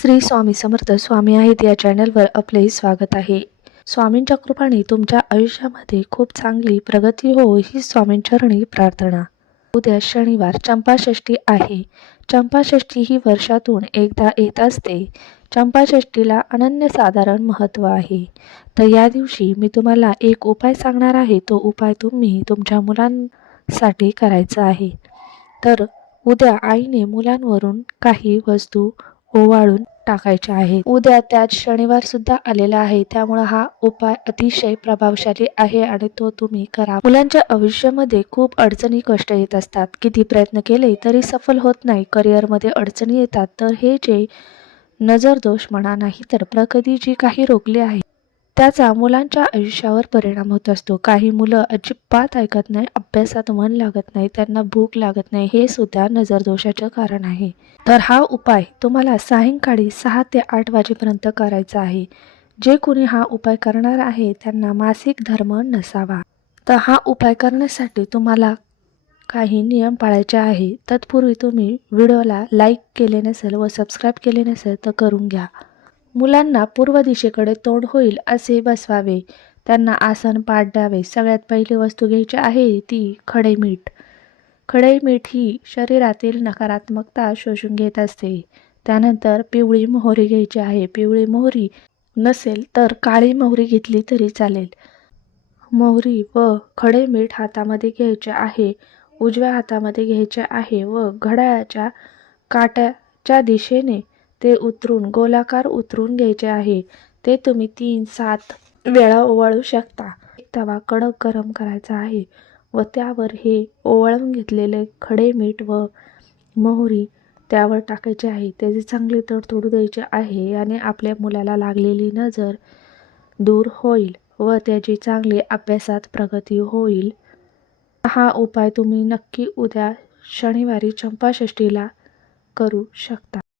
श्री स्वामी समर्थ स्वामी आहेत या चॅनलवर आपले स्वागत आहे. स्वामींच्या कृपाने तुमच्या आयुष्यामध्ये खूप चांगली प्रगती हो ही स्वामींचरणी प्रार्थना. उद्या शनिवार चंपाषष्ठी आहे. चंपाषष्ठी ही वर्षातून एकदा येत असते. चंपाषष्ठीला अनन्यसाधारण महत्त्व आहे. तर या दिवशी मी तुम्हाला एक उपाय सांगणार आहे. तो उपाय तुम्ही तुमच्या मुलांसाठी करायचा आहे. तर उद्या आईने मुलांवरून काही वस्तू ओवाळून टाकायचे आहे. उद्या त्यात शनिवार सुद्धा आलेला आहे. त्यामुळे हा उपाय अतिशय प्रभावशाली आहे आणि तो तुम्ही करा. मुलांच्या आयुष्यामध्ये खूप अडचणी कष्ट येत असतात. किती प्रयत्न केले तरी सफल होत नाही. करिअरमध्ये अडचणी येतात. तर हे जे नजर दोष म्हणा नाही तर प्रगती जी काही रोखली आहे त्याचा मुलांच्या आयुष्यावर परिणाम होत असतो. काही मुलं अजिबात ऐकत नाही अभ्यासात मन लागत नाही त्यांना भूक लागत नाही हे सुद्धा नजरदोषाचं कारण आहे. तर हा उपाय तुम्हाला सायंकाळी सहा ते आठ वाजेपर्यंत करायचा आहे. जे कोणी हा उपाय करणार आहे त्यांना मासिक धर्म नसावा. तर हा उपाय करण्यासाठी तुम्हाला काही नियम पाळायचे आहे. तत्पूर्वी तुम्ही व्हिडिओला लाईक केले नसेल व सबस्क्राईब केले नसेल तर करून घ्या. मुलांना पूर्व दिशेकडे तोंड होईल असे बसवावे. त्यांना आसन पाठ द्यावे सगळ्यात पहिली वस्तू घ्यायची आहे ती खडे मीठ. खडे मीठ ही शरीरातील नकारात्मकता शोषून घेत असते. त्यानंतर पिवळी मोहरी घ्यायची आहे. पिवळी मोहरी नसेल तर काळी मोहरी घेतली तरी चालेल. मोहरी व खडे मीठ हातामध्ये घ्यायचे आहे. उजव्या हातामध्ये घ्यायचे आहे व घड्याळाच्या काट्याच्या दिशेने ते उतरून गोलाकार उतरून घ्यायचे आहे. ते तुम्ही तीन सात वेळा ओवाळू शकता. तवा कडक गरम करायचा आहे व त्यावर हे ओवाळून घेतलेले खडे मीठ व मोहरी त्यावर टाकायचे आहे. त्याची चांगली तडतोड द्यायची आहे आणि आपल्या मुलाला लागलेली नजर दूर होईल व त्याची चांगली अभ्यासात प्रगती होईल. हा उपाय तुम्ही नक्की उद्या शनिवारी चंपाषष्ठीला करू शकता.